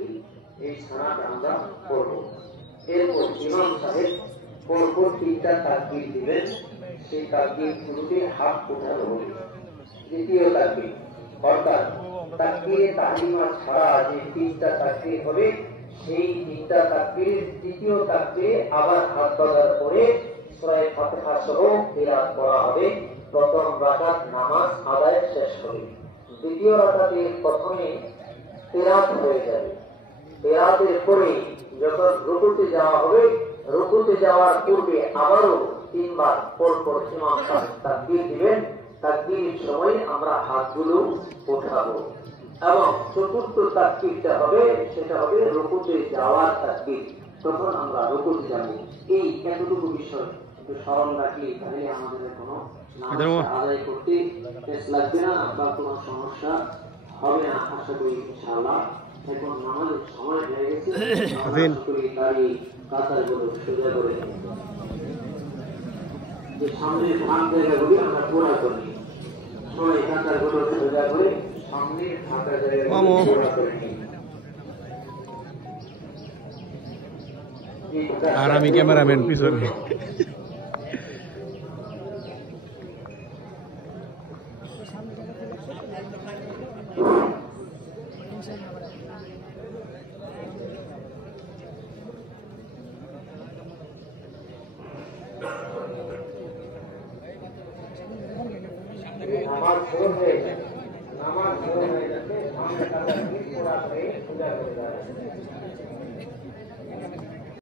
তাকবীর, এই সানাটা আমরা পড়ব। এরপর ইমাম সাহেব পরপর 3টা তাকবীর দিবেন, সেই তাকবীর শুরুতে হাত উঠানো হবে। দ্বিতীয় তাকবীর অর্থাৎ তাকবীরে তাহরিমা ছাড়া যে 3টা তাকবীর হবে, সেই 3টা তাকবীরের দ্বিতীয় তাকবীরে আবার হাত বাঁধার পরে সূরা ফাতিহা সহ কিরাত করা হবে। প্রথম রাকাত নামাজ আদায় শেষ হবে। দ্বিতীয় রাকাতে প্রথমে কিরাত হয়ে যাবে। কিরাতের পরে যখন রুকুতে যাওয়া হবে, রুকুতে যাওয়ার পূর্বে আবারও 3বার পরপর ইমাম সাহেব তাকবীর দিবেন। তাকবীরের সময় আমরা হাতগুলো উঠাবো এবং চতুর্থ তাকবীরটা হবে, সেটা হবে রুকুতে যাওয়ার তাকবীর। তখন আমরা রুকুতে যাব। এই এতটুকু বিষয় একটু স্মরণ রাখলে তাহলে আমাদের কোনো নামাজ আদায় করতে পেশ লাগবে না বা কোনো সমস্যা হবে না। আশা করি ইনশাআল্লাহ। এখন নামাজের সময় হয়ে গেছে। দাঁড়িয়ে কাতারগুলো সোজা করে যে সামনের ফাঁক জায়গাগুলি আমরা পুরা করি। সবাই কাতারগুলো সোজা করে সামনের ফাঁকা জায়গাগুলো পুরা করে নিই। আর আমি ক্যামেরাম্যান পিছনে। নামাজ শুরু হয়ে যাবে, নামাজ শুরু হয়ে যাবে, সামনে কাতারগুলি পুরা করে সোজা করে দাঁড়াবে।